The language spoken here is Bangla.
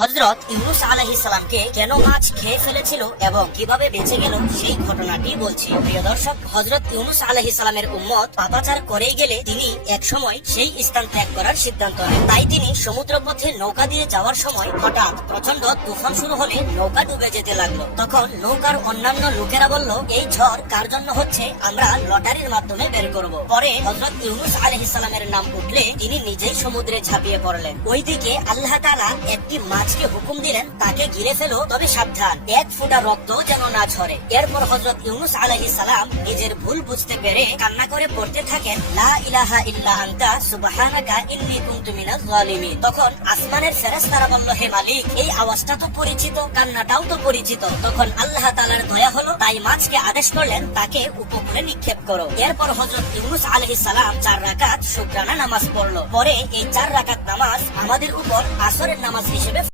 হযরত ইউনূস আলাইহিস সালামকে কেন মাছ খেয়ে ফেলেছিল এবং কিভাবে বেঁচে গেল সেই ঘটনাটি বলছি। প্রিয় দর্শক, হযরত ইউনূস আলাইহিস সালামের উম্মত পাপাচার করে গেলে তিনি এক সময় সেই স্থান ত্যাগ করার সিদ্ধান্ত নেন। তাই তিনি সমুদ্র পথে নৌকা দিয়ে যাওয়ার সময় হঠাৎ প্রচন্ড তুফান শুরু হলে নৌকা ডুবে যেতে লাগলো। তখন নৌকার অন্যান্য লোকেরা বলল, এই ঝড় কার জন্য হচ্ছে, আমরা লটারির মাধ্যমে বের করব। পরে হযরত ইউনূস আলাইহিস সালামের নাম উঠলে তিনি নিজেই সমুদ্রে ঝাঁপিয়ে পড়লেন। ওইদিকে আল্লাহ তাআলা একটি মাছকে হুকুম দিলেন, তাকে ঘিরে ফেলো, তবে সাবধান, এক ফোঁটা রক্ত যেন না ঝরে। এরপর হযরত ইউনূস আলাইহিস সালাম নিজের ভুল বুঝতে পেরে কান্না করে পড়তে থাকেন, লা ইলাহা ইল্লা আনতা সুবহানাকা ইন্নী কুনতু মিনাজ জালিমিন। তখন আসমানের ফেরেশতারা বলল, হে মালিক, এই আওয়াজটা তো পরিচিত, কান্নাটাও তো পরিচিত। তখন আল্লাহ তাআলার দয়া হলো, তাই মাছকে আদেশ করলেন, তাকে উপকূলে নিক্ষেপ করো। এরপর হযরত ইউনূস আলাইহিস সালাম 4 রাকাত শুকরানা নামাজ পড়লো। পরে এই 4 রাকাত নামাজ আমাদের উপর আসরের নামাজ হিসেবে